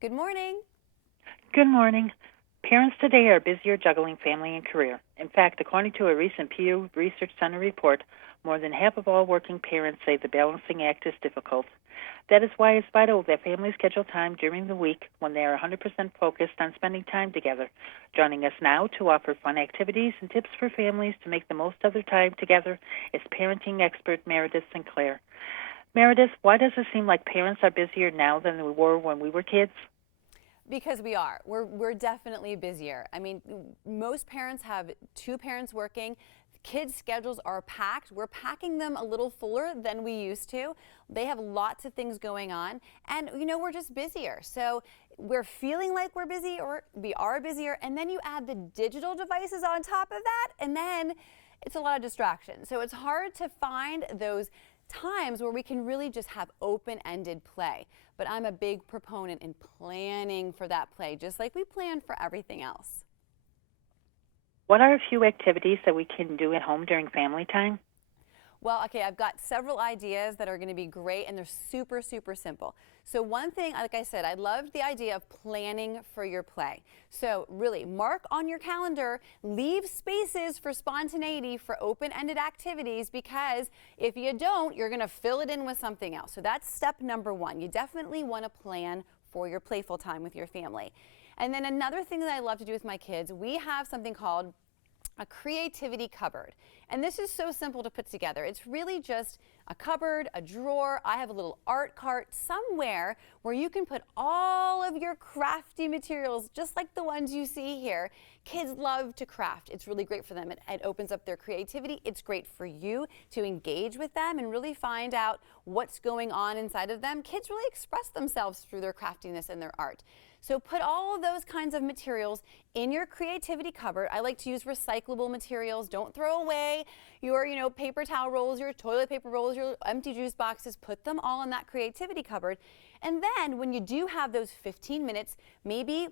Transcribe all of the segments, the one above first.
Good morning. Good morning. Parents today are busier juggling family and career. In fact, according to a recent Pew Research Center report, more than half of all working parents say the balancing act is difficult. That is why it's vital that families schedule time during the week when they are 100% focused on spending time together. Joining us now to offer fun activities and tips for families to make the most of their time together is parenting expert Meredith Sinclair. Meredith, why does it seem like parents are busier now than we were when we were kids? Because we are. We're definitely busier. I mean, most parents have two parents working. Kids' schedules are packed. We're packing them a little fuller than we used to. They have lots of things going on. And, we're just busier. So we're feeling like we're busy, or we are busier. And then you add the digital devices on top of that. And then it's a lot of distraction. So it's hard to find those times where we can really just have open-ended play. But I'm a big proponent in planning for that play, just like we plan for everything else. What are a few activities that we can do at home during family time? Well, okay, I've got several ideas that are going to be great, and they're super, super simple. So one thing, like I said, I loved the idea of planning for your play. So really, mark on your calendar, leave spaces for spontaneity, for open-ended activities, because if you don't, you're going to fill it in with something else. So that's step number one. You definitely want to plan for your playful time with your family. And then another thing that I love to do with my kids, we have something called a creativity cupboard. And this is so simple to put together. It's really just a cupboard, a drawer. I have a little art cart somewhere where you can put all of your crafty materials, just like the ones you see here. Kids love to craft. It's really great for them. It opens up their creativity. It's great for you to engage with them and really find out what's going on inside of them. Kids really express themselves through their craftiness and their art. So put all of those kinds of materials in your creativity cupboard. I like to use recyclable materials. Don't throw away your, paper towel rolls, your toilet paper rolls, your empty juice boxes. Put them all in that creativity cupboard. And then when you do have those 15 minutes, maybe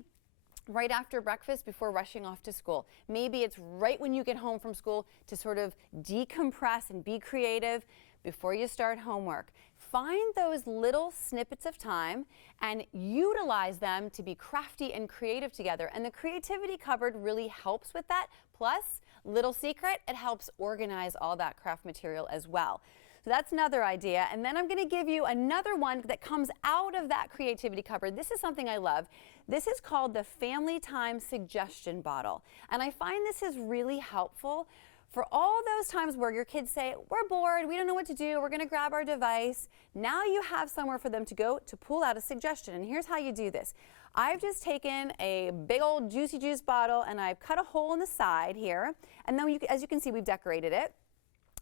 right after breakfast before rushing off to school. Maybe it's right when you get home from school to sort of decompress and be creative before you start homework. Find those little snippets of time and utilize them to be crafty and creative together. And the creativity cupboard really helps with that. Plus, little secret, it helps organize all that craft material as well. So that's another idea. And then I'm going to give you another one that comes out of that creativity cupboard. This is something I love. This is called the Family Time Suggestion Bottle. And I find this is really helpful for all those times where your kids say, we're bored, we don't know what to do, we're going to grab our device. Now you have somewhere for them to go to pull out a suggestion. And here's how you do this. I've just taken a big old juicy juice bottle and I've cut a hole in the side here. And then as you can see, we've decorated it.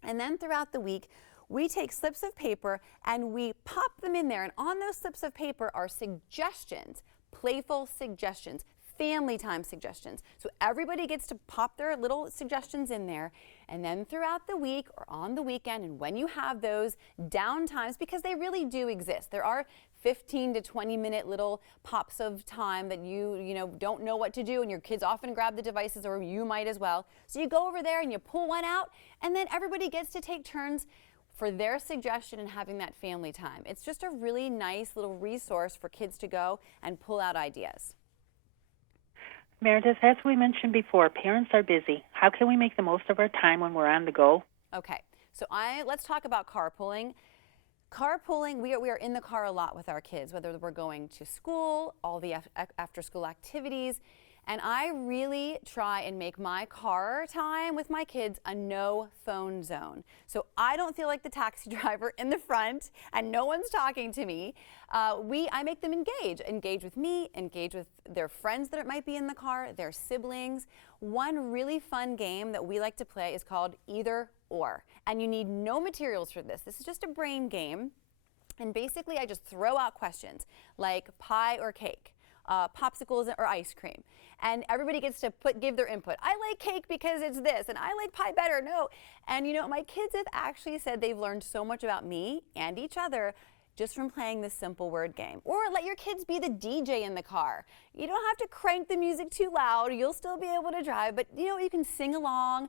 And then throughout the week, we take slips of paper and we pop them in there. And on those slips of paper are suggestions, playful suggestions, family time suggestions. So everybody gets to pop their little suggestions in there. And then throughout the week or on the weekend, and when you have those down times, because they really do exist, there are 15 to 20-minute little pops of time that you don't know what to do, and your kids often grab the devices, or you might as well. So you go over there and you pull one out, and then everybody gets to take turns for their suggestion and having that family time. It's just a really nice little resource for kids to go and pull out ideas. Meredith, as we mentioned before, parents are busy. How can we make the most of our time when we're on the go? Okay, so let's talk about carpooling. Carpooling, we are in the car a lot with our kids, whether we're going to school, all the after-school activities. And I really try and make my car time with my kids a no phone zone. So I don't feel like the taxi driver in the front and no one's talking to me. I make them engage with me, engage with their friends that might be in the car, their siblings. One really fun game that we like to play is called Either Or. And you need no materials for this. This is just a brain game. And basically I just throw out questions like pie or cake, popsicles or ice cream. And everybody gets to give their input. I like cake because it's this, and I like pie better. No. And my kids have actually said they've learned so much about me and each other just from playing this simple word game. Or let your kids be the DJ in the car. You don't have to crank the music too loud. You'll still be able to drive, but you can sing along.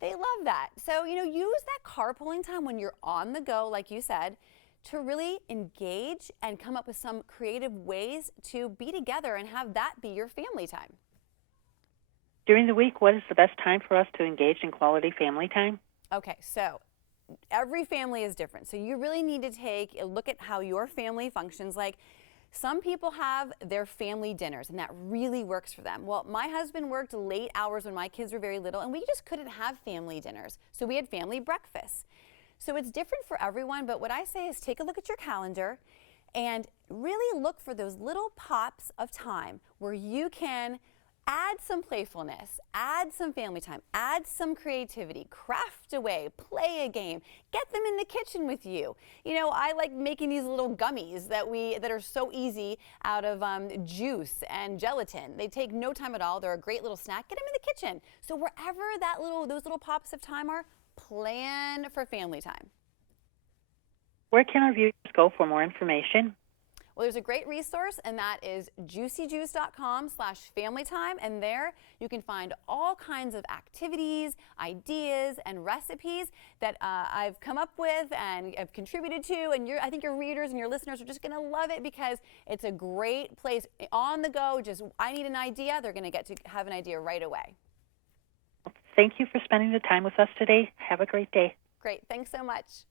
They love that. So, use that carpooling time when you're on the go, like you said, to really engage and come up with some creative ways to be together and have that be your family time. During the week, what is the best time for us to engage in quality family time? Okay, so every family is different. So you really need to take a look at how your family functions. Like, some people have their family dinners, and that really works for them. Well, my husband worked late hours when my kids were very little, and we just couldn't have family dinners. So we had family breakfasts. So it's different for everyone, but what I say is take a look at your calendar and really look for those little pops of time where you can add some playfulness, add some family time, add some creativity, craft away, play a game, get them in the kitchen with you. You know, I like making these little gummies that are so easy out of juice and gelatin. They take no time at all. They're a great little snack. Get them in the kitchen. So wherever those little pops of time are, plan for family time. Where can our viewers go for more information? Well, there's a great resource, and that is juicyjuice.com/familytime, and there you can find all kinds of activities, ideas, and recipes that I've come up with and have contributed to, and I think your readers and your listeners are just going to love it because it's a great place on the go. Just, I need an idea, they're going to get to have an idea right away. Thank you for spending the time with us today. Have a great day. Great. Thanks so much.